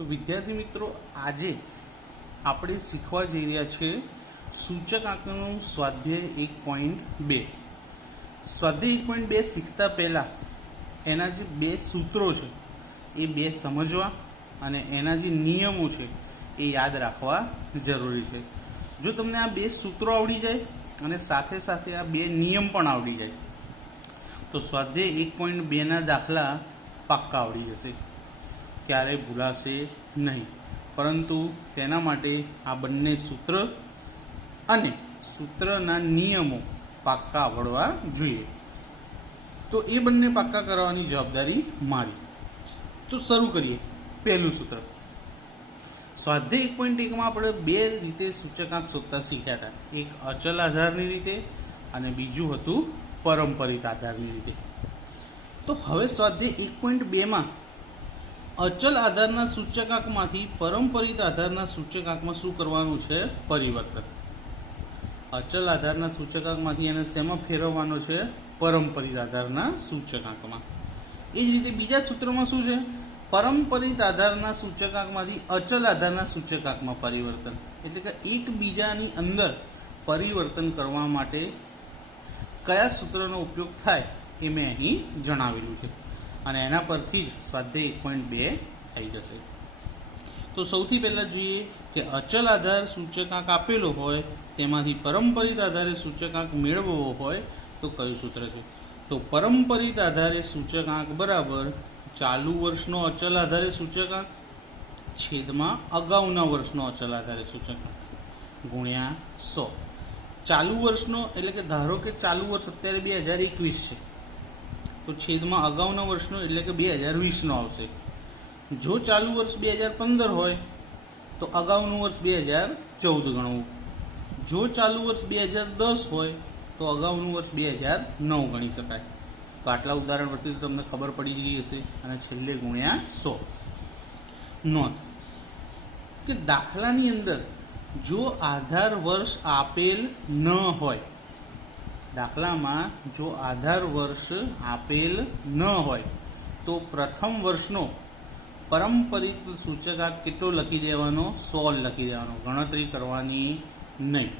તો વિદ્યાર્થી મિત્રો, આજે આપણે શીખવા જઈ રહ્યા છીએ સૂચકાંકનું સ્વાધ્યાય 1.2. સ્વાધ્યાય 1.2 શીખતા પહેલાં એના જે બે સૂત્રો છે એ બે સમજવા અને એના જે નિયમો છે એ યાદ રાખવા જરૂરી છે. જો તમને આ બે સૂત્રો આવડી જાય અને સાથે સાથે આ બે નિયમ પણ આવડી જાય તો સ્વાધ્યાય 1.2ના દાખલા પાક્કા આવડી જશે, ક્યારેય ભૂલાશે નહીં. પરંતુ તેના માટે આ બંને સૂત્ર અને સૂત્રના નિયમો પાક્કા આવડવા જોઈએ. તો એ બંને પાક્કા કરવાની જવાબદારી મારી. તો શરૂ કરીએ. પહેલું સૂત્ર. સ્વાધ્યાય 1.1માં આપણે બે રીતે સૂચકાંક શોધતા શીખ્યા હતા. એક અચલ આધારની રીતે અને બીજું હતું પરંપરિત આધારની રીતે. તો હવે સ્વાધ્યાય 1.2માં અચલ આધારના સૂચકાંકમાંથી પરંપરિત આધારના સૂચકાંકમાં શું કરવાનું છે? પરિવર્તન. અચલ આધારના સૂચકાંકમાંથી એને શેમાં ફેરવવાનો છે? પરંપરિત આધારના સૂચકાંકમાં. એ જ રીતે બીજા સૂત્રમાં શું છે? પરંપરિત આધારના સૂચકાંકમાંથી અચલ આધારના સૂચકાંકમાં પરિવર્તન. એટલે કે એકબીજાની અંદર પરિવર્તન કરવા માટે કયા સૂત્રનો ઉપયોગ થાય એ મેં અહીં જણાવેલું છે અને એના પરથી જ સ્વાધ્યાય 1.2 થઈ જશે. તો સૌથી પહેલાં જોઈએ કે અચલ આધાર સૂચકાંક આપેલો હોય તેમાંથી પરંપરિત આધારે સૂચકાંક મેળવવો હોય તો કયું સૂત્ર છે? તો પરંપરિત આધારે સૂચકાંક બરાબર ચાલુ વર્ષનો અચલ આધારે સૂચકાંક છેદમાં અગાઉના વર્ષનો અચલ આધારે સૂચકાંક ગુણ્યા 100. ચાલુ વર્ષનો એટલે કે ધારો કે ચાલુ વર્ષ અત્યારે 2021 છે તો છેદમાં અગાઉના વર્ષનો એટલે કે 2020નો આવશે. જો ચાલુ વર્ષ 2015 હોય તો અગાઉનું વર્ષ 2014 ગણવું. જો ચાલુ વર્ષ 2010 હોય તો અગાઉનું વર્ષ 2009 ગણી શકાય. તો આટલા ઉદાહરણ પરથી તો તમને ખબર પડી ગઈ હશે. અને છેલ્લે ગુણ્યા 100. નોંધ કે દાખલાની અંદર જો આધાર વર્ષ આપેલ ન હોય, દાખલામાં જો આધાર વર્ષ આપેલ ન હોય તો પ્રથમ વર્ષનો પરંપરિત સૂચકાંક કેટલો લખી દેવાનો? 100 લખી દેવાનો. ગણતરી કરવાની નહીં.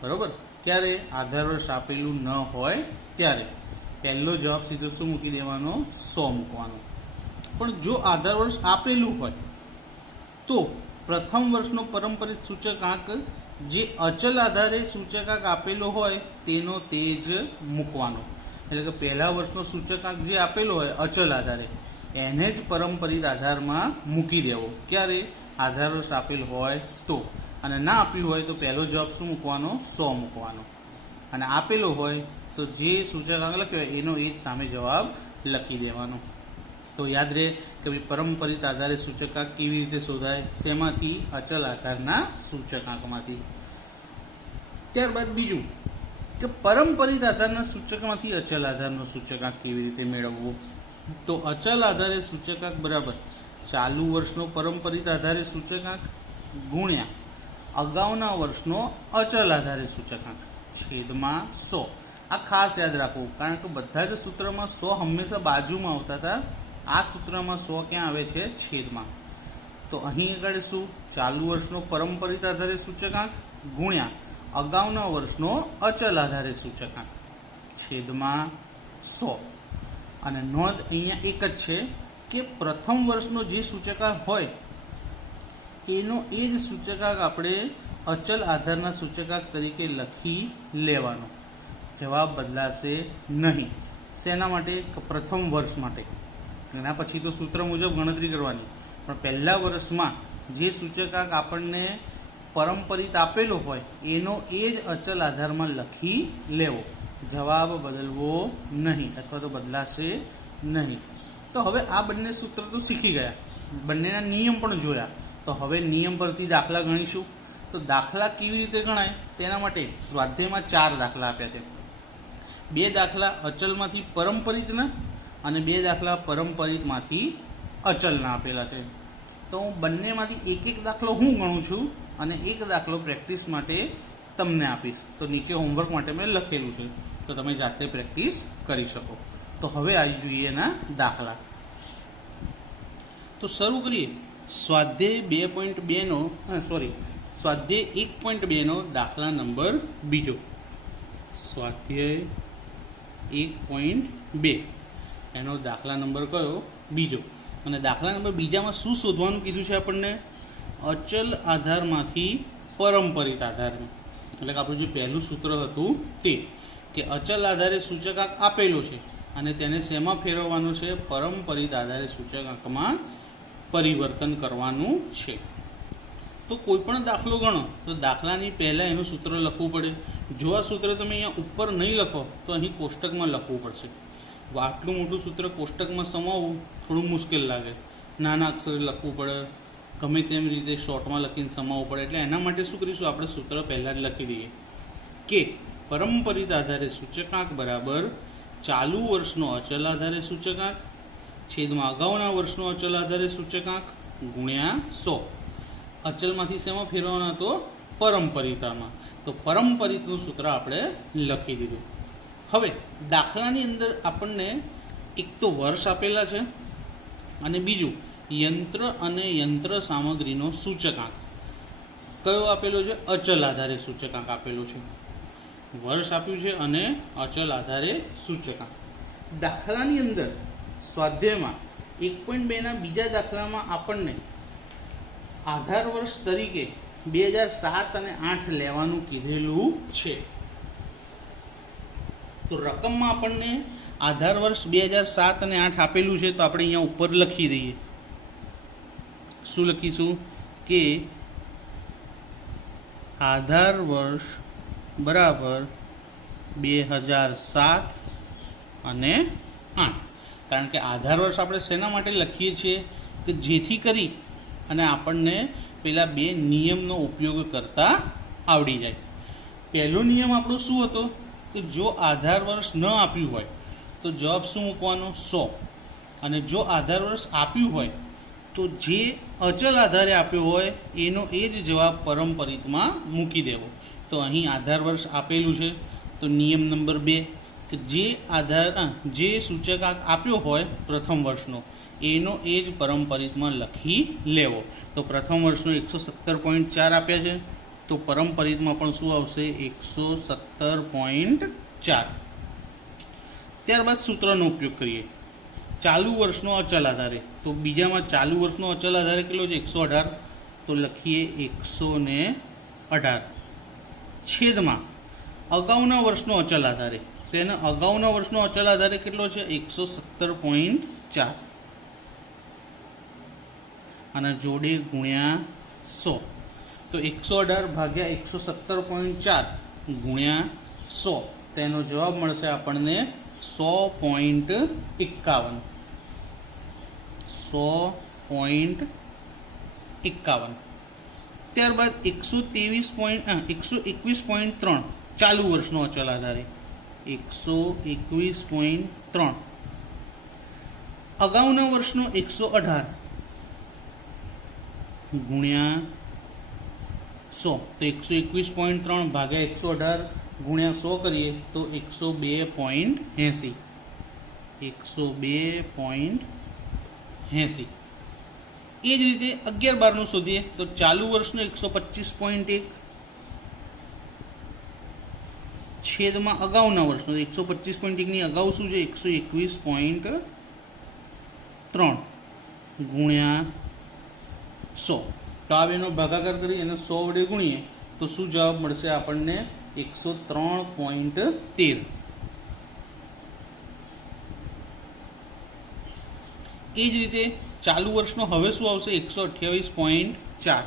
બરાબર? ક્યારે? આધાર વર્ષ આપેલું ન હોય ત્યારે. પહેલો જવાબ સીધો શું મૂકી દેવાનો? 100 મૂકવાનો. પણ જો આધાર વર્ષ આપેલું હોય તો પ્રથમ વર્ષનો પરંપરિત સૂચકાંક જે અચલ આધારે સૂચકાંક આપેલો હોય તેનો તે જ મૂકવાનો. એટલે કે પહેલા વર્ષનો સૂચકાંક જે આપેલો હોય અચલ આધારે એને જ પરંપરિત આધારમાં મૂકી દેવો. ક્યારે? આધાર વર્ષ આપેલ હોય તો. અને ના આપ્યું હોય તો પહેલો જવાબ શું મૂકવાનો? 100 મૂકવાનો. અને આપેલો હોય તો જે સૂચકાંક લખ્યો હોય એનો એ જ સામે જવાબ લખી દેવાનો. તો યાદ રહે કે ભાઈ પરંપરિત આધારે સૂચકાંક કેવી રીતે શોધાય? શેમાંથી? અચલ આધારના સૂચકાંકમાંથી. ત્યારબાદ બીજું કે પરંપરિત આધારના સૂચકમાંથી અચલ આધારનો સૂચકાંક કેવી રીતે મેળવવો? તો અચલ આધારે સૂચકાંક બરાબર ચાલુ વર્ષનો પરંપરિત આધારે સૂચકાંક ગુણ્યા અગાઉના વર્ષનો અચલ આધારે સૂચકાંક છેદમાં 100. આ ખાસ યાદ રાખવું, કારણ કે બધા જ સૂત્રમાં 100 હંમેશા બાજુમાં આવતા હતા. આ સૂત્રમાં 100 ક્યાં આવે છે? છેદમાં. તો અહીં આગળ શું? ચાલુ વર્ષનો પરંપરિત આધારે સૂચકાંક ગુણ્યા અગાઉના વર્ષનો અચલ આધારે સૂચકાંક છેદમાં 100. અને નોંધ અહીંયા એક જ છે કે પ્રથમ વર્ષનો જે સૂચકાંક હોય એનો એ જ સૂચકાંક આપણે અચલ આધારના સૂચકાંક તરીકે લખી લેવાનો. જવાબ બદલાશે નહીં. શેના માટે? પ્રથમ વર્ષ માટે. એના પછી તો સૂત્ર મુજબ ગણતરી કરવાની. પણ પહેલા વર્ષમાં જે સૂચકાંક આપણને પરંપરિત આપેલો હોય એનો એ જ અચલ આધારમાં લખી લેવો. જવાબ બદલવો નહીં અથવા તો બદલાશે નહીં. તો હવે આ બંને સૂત્ર તો શીખી ગયા, બંનેના નિયમ પણ જોયા. તો હવે નિયમ પરથી દાખલા ગણીશું. તો દાખલા કેવી રીતે ગણાય તેના માટે સ્વાધ્યાયમાં 4 દાખલા આપ્યા છે. 2 દાખલા અચલમાંથી પરંપરિતના અને 2 દાખલા પરંપરિતમાંથી અચલના આપેલા છે. તો હું બંનેમાંથી એક દાખલો હું ગણું છું અને એક દાખલો પ્રેક્ટિસ માટે તમને આપીશ. તો નીચે હોમવર્ક માટે મેં લખેલું છે, તો તમે જાતે પ્રેક્ટિસ કરી શકો. તો હવે આવી જોઈએ એના દાખલા. તો શરૂ કરીએ સ્વાધ્યાય 2.2નો સ્વાધ્યાય 1.2નો દાખલા નંબર બીજો. સ્વાધ્યાય 1.2 એનો દાખલા નંબર કયો? બીજો. અને દાખલા નંબર બીજામાં શું શોધવાનું કીધું છે આપણને? અચલ આધારમાંથી પરંપરિત આધારમાં. એટલે કે આપણું જે પહેલું સૂત્ર હતું તે કે અચલ આધારે સૂચકાંક આપેલો છે અને તેને શેમાં ફેરવવાનું છે? પરંપરિત આધારે સૂચકાંકમાં પરિવર્તન કરવાનું છે. તો કોઈ પણ દાખલો ગણો તો દાખલાની પહેલાં એનું સૂત્ર લખવું પડે. જો આ સૂત્ર તમે અહીંયા ઉપર નહીં લખો તો અહીં કોષ્ટકમાં લખવું પડશે. આટલું મોટું સૂત્ર કોષ્ટકમાં સમાવવું થોડું મુશ્કેલ લાગે. નાના અક્ષરે લખવું પડે, ગમે તેમ રીતે શોર્ટમાં લખીને સમાવવું પડે. એટલે એના માટે શું કરીશું? આપણે સૂત્ર પહેલાં જ લખી દઈએ કે પરંપરિત આધારે સૂચકાંક બરાબર ચાલુ વર્ષનો અચલ આધારે સૂચકાંક છેદમાં અગાઉના વર્ષનો અચલ આધારે સૂચકાંક ગુણ્યા 100. અચલમાંથી શેમાં ફેરવવાના? તો પરંપરિતામાં. તો પરંપરિતનું સૂત્ર આપણે લખી દીધું. હવે દાખલાની અંદર આપણને એક તો વર્ષ આપેલા છે અને બીજું યંત્ર અને યંત્ર સામગ્રીનો સૂચકાંક કયો આપેલો છે? અચલ આધારે સૂચકાંક આપેલો છે. વર્ષ આપ્યું છે અને અચલ આધારે સૂચકાંક. દાખલાની અંદર સ્વાધ્યાયમાં 1.2ના બીજા દાખલામાં આપણને આધાર વર્ષ તરીકે 2007 અને 8 લેવાનું કીધેલું છે. તો રકમમાં આપણને આધાર વર્ષ 2007 અને 8 આપેલું છે. તો આપણે અહીંયા ઉપર લખી દઈએ. શું લખીશું? કે આધાર વર્ષ બરાબર 2007 અને 8. કારણ કે આધાર વર્ષ આપણે શેના માટે લખીએ છીએ? કે જેથી કરી અને આપણને પેલા બે નિયમનો ઉપયોગ કરતા આવડી જાય. પહેલો નિયમ આપણો શું હતો? કે જો આધાર વર્ષ ન આપ્યું હોય તો જવાબ શું મૂકવાનો? 100. અને જો આધાર વર્ષ આપ્યું હોય તો જે અચલ આધારે આપ્યો હોય એનો એ જ જવાબ પરંપરિતમાં મૂકી દેવો. તો અહીં આધાર વર્ષ આપેલું છે તો નિયમ નંબર 2 કે જે સૂચકાંક આપ્યો હોય પ્રથમ વર્ષનો એનો એ જ પરંપરિતમાં લખી લેવો. તો પ્રથમ વર્ષનો 117.4 આપ્યા છે તો પરંપરિતમાં પણ શું આવશે? 117.4. ત્યારબાદ સૂત્રનો ઉપયોગ કરીએ. ચાલુ વર્ષનો અચલ આધારે. તો બીજામાં ચાલુ વર્ષનો અચલ આધારે કેટલો છે? 118. તો લખીએ 118 છેદમાં અગાઉના વર્ષનો અચલ આધારે. તેને અગાઉના વર્ષનો અચલ આધારે કેટલો છે? 117.4 અને જોડે ગુણ્યા 100. તો 118 ભાગ્યા 117.4 ગુણ્યા 100. તેનો જવાબ મળશે આપણને 100.51. 100.51. ત્યારબાદ 121.3 ચાલુ વર્ષનો અચલ આધારે. 121.3 અગાઉના વર્ષનો 118 ગુણ્યા 100. તો 121.3 ભાગ્યા 118 ગુણ્યા 100 કરીએ તો 102.80. 102.80. એ જ રીતે 11/12 શોધીએ તો ચાલુ વર્ષનો 125.1 છેદમાં અગાઉના વર્ષનો 125.1ની અગાઉ શું છે? 121.3 ગુણ્યા 100. તો આ બેનો ભાગાકાર કરી અને 100 વડે ગુણીએ તો શું જવાબ મળશે આપણને? 103.13. એ જ રીતે ચાલુ વર્ષનો હવે શું આવશે? 128.4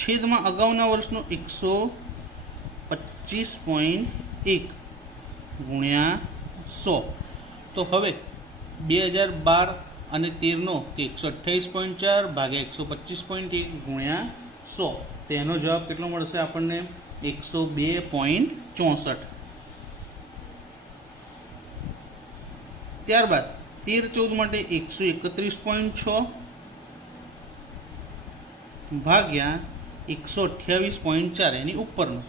છેદમાં અગાઉના વર્ષનો 125.1 ગુણ્યા 100. તો હવે 2012 અને 13નો કે 128.4 ભાગ્યા 125.1 ગુણ્યા 100. તેનો જવાબ કેટલો મળશે આપણને? 102.64. ત્યારબાદ 13-14 માટે 131.6 ભાગ્યા 128.4 એની ઉપરનો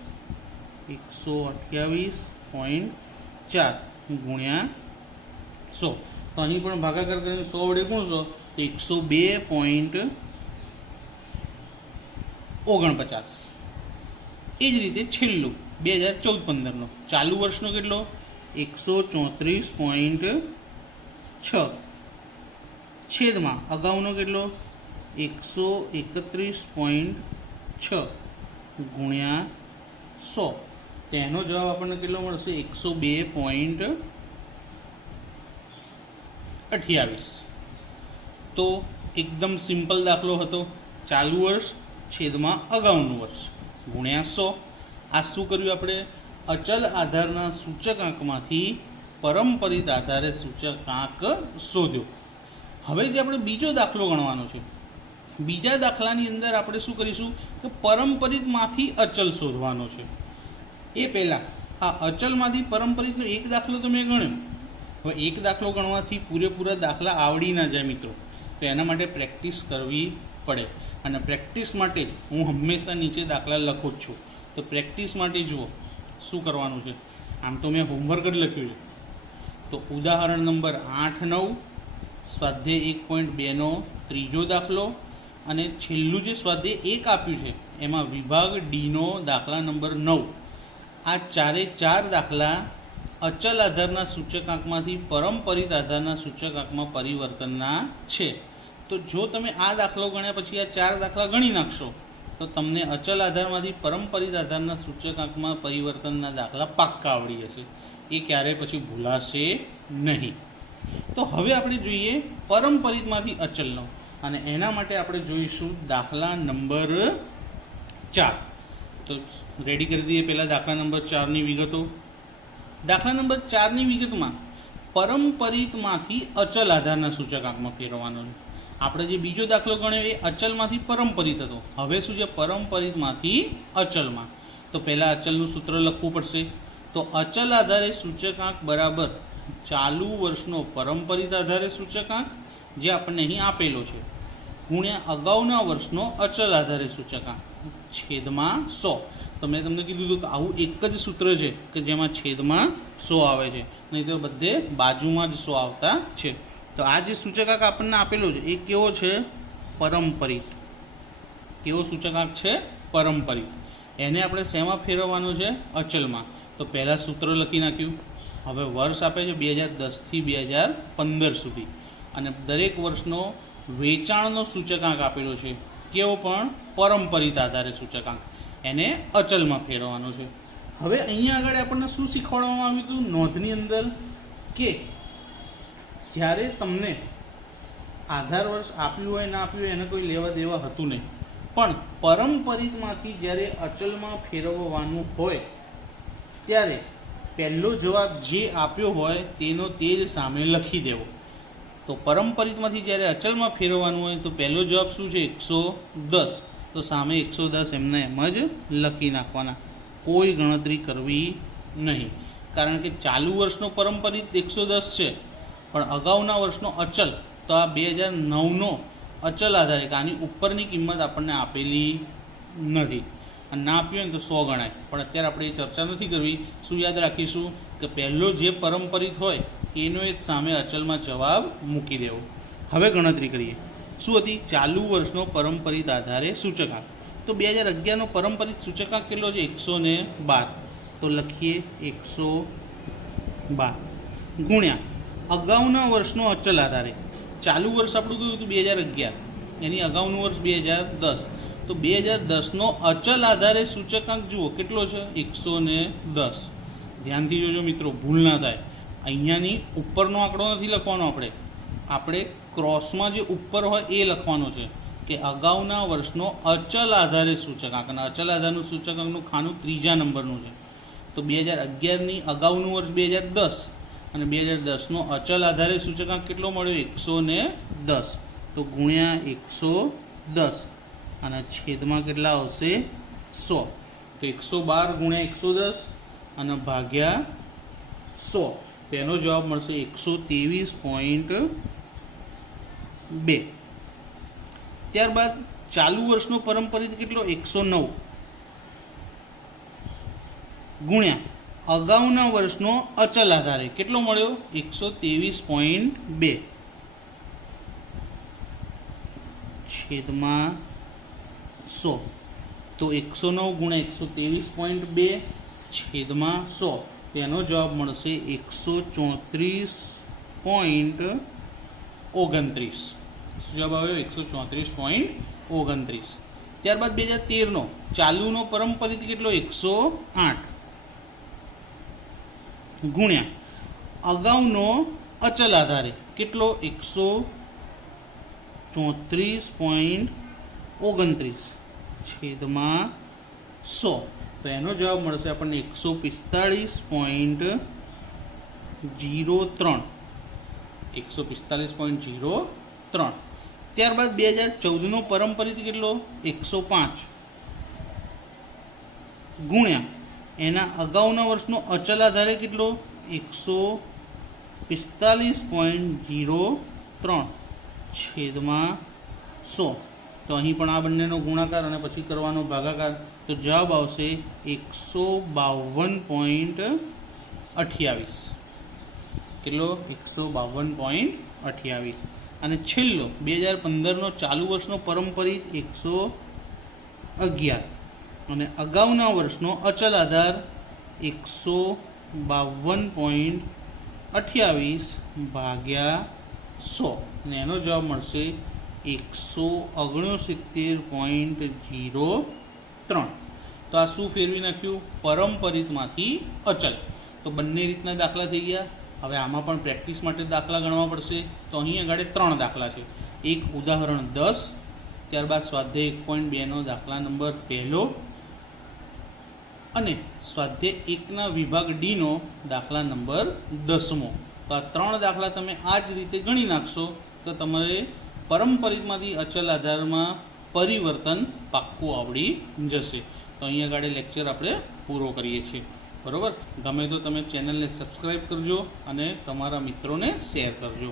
128.4 ગુણ્યા 100. તો અહીં પણ ભાગાકાર કરીને 100 વડે ગુણશો તો 102.49. એ જ રીતે છેલ્લું 2014-15નો ચાલુ વર્ષનો કેટલો 134.6 છેદમાં અગાઉનો કેટલો 131.6 ગુણ્યા 100. તેનો જવાબ આપણને કેટલો મળશે 102.28. તો એકદમ સિમ્પલ દાખલો હતો. ચાલુ વર્ષ છેદમાં અગાઉનું વર્ષ ગુણ્યા 100. આ શું કર્યું આપણે? અચલ આધારના સૂચકાંકમાંથી પરંપરિત આધારે સૂચકાંક શોધ્યો. હવે જે આપણે બીજો દાખલો ગણવાનો છે, બીજા દાખલાની અંદર આપણે શું કરીશું કે પરંપરિતમાંથી અચલ શોધવાનો છે. એ પહેલાં આ અચલમાંથી પરંપરિતનો એક દાખલો તો મેં ગણ્યો. હવે એક દાખલો ગણવાથી પૂરેપૂરા દાખલા આવડી ના જાય મિત્રો, તો એના માટે પ્રેક્ટિસ કરવી પડે. અને પ્રેક્ટિસ માટે હું હંમેશા નીચે દાખલા લખું જ છું. તો પ્રેક્ટિસ માટે જુઓ શું કરવાનું છે. આમ તો મેં હોમવર્ક જ લખ્યું છે. તો ઉદાહરણ નંબર 8-9, સ્વાધ્યાય 1.2નો ત્રીજો દાખલો અને છેલ્લું જે સ્વાધ્યાય 1 આપ્યું છે એમાં વિભાગ ડીનો દાખલા નંબર 9. આ ચારે ચાર દાખલા અચલ આધારના સૂચકાંકમાંથી પરંપરિત આધારના સૂચકાંકમાં પરિવર્તનના છે. તો જો તમે આ દાખલો ગણ્યા પછી આ ચાર દાખલા ગણી નાખશો તો તમને અચલ આધારમાંથી પરંપરિત આધારના સૂચકાંકમાં પરિવર્તનના દાખલા પાક્કા આવડી જશે. એ ક્યારેય પછી ભૂલાશે નહીં. તો હવે આપણે જોઈએ પરંપરિતમાંથી અચલનો, અને એના માટે આપણે જોઈશું દાખલા નંબર 4. તો રેડી કરી દઈએ પહેલાં દાખલા નંબર 4ની વિગતો. દાખલા નંબર 4ની વિગતમાં પરંપરિતમાંથી અચલ આધારના સૂચકાંકમાં ફેરવવાનો છે. આપણે જે બીજો દાખલો ગણ્યો એ અચલમાંથી પરંપરિત હતો. હવે શું છે? પરંપરિતમાંથી અચલમાં. તો પહેલાં અચલનું સૂત્ર લખવું પડશે. તો અચલ આધારે સૂચકાંક બરાબર ચાલુ વર્ષનો પરંપરિત આધારે સૂચકાંક, જે આપણને અહીં આપેલો છે, ગુણ્યા અગાઉના વર્ષનો અચલ આધારે સૂચકાંક છેદમાં 100. તો મેં તમને કીધું હતું કે આવું એક જ સૂત્ર છે કે જેમાં છેદમાં 100 આવે છે, નહીં તો બધે બાજુમાં જ 100 આવતા છે. તો આ જે સૂચકાંક આપણને આપેલો છે એ કેવો છે? પરંપરિત. કેવો સૂચકાંક છે? પરંપરિત. એને આપણે શેમાં ફેરવવાનું છે? અચલમાં. તો પહેલાં સૂત્ર લખી નાખ્યું. હવે વર્ષ આપે છે 2010થી 2015 સુધી, અને દરેક વર્ષનો વેચાણનો સૂચકાંક આપેલો છે. કેવો? પણ પરંપરિત આધારે સૂચકાંક. એને અચલમાં ફેરવવાનો છે. હવે અહીંયા આગળ આપણને શું શીખવાડવામાં આવ્યું હતું નોંધની અંદર? કે જ્યારે તમને આધાર વર્ષ આપ્યું હોય ના આપ્યું હોય એને કોઈ લેવા દેવા હતું નહીં, પણ પરંપરિતમાંથી જ્યારે અચલમાં ફેરવવાનું હોય ત્યારે પહેલો જવાબ જે આપ્યો હોય તેનો તે જ સામે લખી દેવો. તો પરંપરિતમાંથી જ્યારે અચલમાં ફેરવવાનું હોય તો પહેલો જવાબ શું છે? 110. તો સામે 110 એમને એમ જ લખી નાખવાના, કોઈ ગણતરી કરવી નહીં. કારણ કે ચાલુ વર્ષનો પરંપરિત 110 છે, પણ અગાઉના વર્ષનો અચલ તો આ 2009નો અચલ આધારે કે આની ઉપરની કિંમત આપણને આપેલી નથી, અને ના આપ્યું હોય ને તો 100 ગણાય. પણ અત્યારે આપણે એ ચર્ચા નથી કરવી. શું યાદ રાખીશું? કે પહેલો જે પરંપરિત હોય એનો એ સામે અચલમાં જવાબ મૂકી દેવો. હવે ગણતરી કરીએ. શું હતી? ચાલુ વર્ષનો પરંપરિત આધારે સૂચકાંક. તો 2011નો પરંપરિત સૂચકાંક કેટલો છે? 112. તો લખીએ 112 ગુણ્યા અગાઉના વર્ષનો અચલ આધારે. ચાલુ વર્ષ આપણું કયું હતું? 2011. એની અગાઉનું વર્ષ 2010. તો 2010નો અચલ આધારે સૂચકાંક જુઓ કેટલો છે? 110. ધ્યાનથી જોજો મિત્રો, ભૂલ ના થાય. અહીંયાની ઉપરનો આંકડો નથી લખવાનો, આપણે ક્રોસમાં જે ઉપર હોય એ લખવાનો છે કે અગાઉના વર્ષનો અચલ આધારે સૂચકાંક. અને અચલ આધારનું સૂચકાંકનું ખાનું 3જા નંબરનું છે. તો 2011ની અગાઉનું વર્ષ 2010 અને 2010નો અચલ આધારે સૂચકાંક કેટલો મળ્યો? 110. તો ગુણ્યા 110 અને છેદમાં કેટલા આવશે? 100. તો 112 ગુણ્યા 110 અને ભાગ્યા 100. તેનો જવાબ મળશે 123.2. ત્યારબાદ ચાલુ વર્ષનો પરંપરિત કેટલો? 109 ગુણ્યા અગાઉના વર્ષનો અચલ આધારે કેટલો મળ્યો? 123.2 છેદમાં 100. તો 109 ગુણ્યા 123.2 છેદમાં 100. તેનો જવાબ મળશે 134.29. જવાબ આવ્યો 134.29. ત્યારબાદ 2013નો ચાલુનો પરંપરિત કેટલો? 108 ગુણ્યા અગાઉનો અચલ આધારે કેટલો? 134.29 છેદમાં 100. તો એનો જવાબ મળશે આપણને 145.03. 145.03. ત્યારબાદ 2014નો પરંપરિત કેટલો? 105 ગુણ્યા એના અગાઉના વર્ષનો અચલ આધારે કેટલો? 145.03 છેદમાં 100. તો અહીં પણ આ બંનેનો ગુણાકાર અને પછી કરવાનો ભાગાકાર. તો જવાબ આવશે 152.28. કેટલો? 152.28. અને છેલ્લો 2015નો ચાલુ વર્ષનો પરંપરિત 111 અને અગાઉના વર્ષનો અચલ આધાર 152.28 ભાગ્યા 100. અને એનો જવાબ મળશે 169.03. તો આ શું ફેરવી નાખ્યું? પરંપરિતમાંથી અચલ. તો બંને રીતના દાખલા થઈ ગયા. હવે આમાં પણ પ્રેક્ટિસ માટે દાખલા ગણવા પડશે. તો અહીં આગળ 3 દાખલા છે. એક ઉદાહરણ 10, ત્યારબાદ સ્વાધ્યાય 1.2નો દાખલા નંબર 1 અને સ્વાધ્યાય 1ના વિભાગ ડીનો દાખલા નંબર 10. તો આ 3 દાખલા તમે આ જ રીતે ગણી નાખશો તો તમારે પરંપરિતમાંથી અચલ આધારમાં પરિવર્તન પાક્કું આવડી જશે. તો અહીં આગળ લેક્ચર આપણે પૂરો કરીએ છીએ. બરાબર? ગમે તો તમે ચેનલને સબસ્ક્રાઈબ કરજો અને તમારા મિત્રોને શેર કરજો.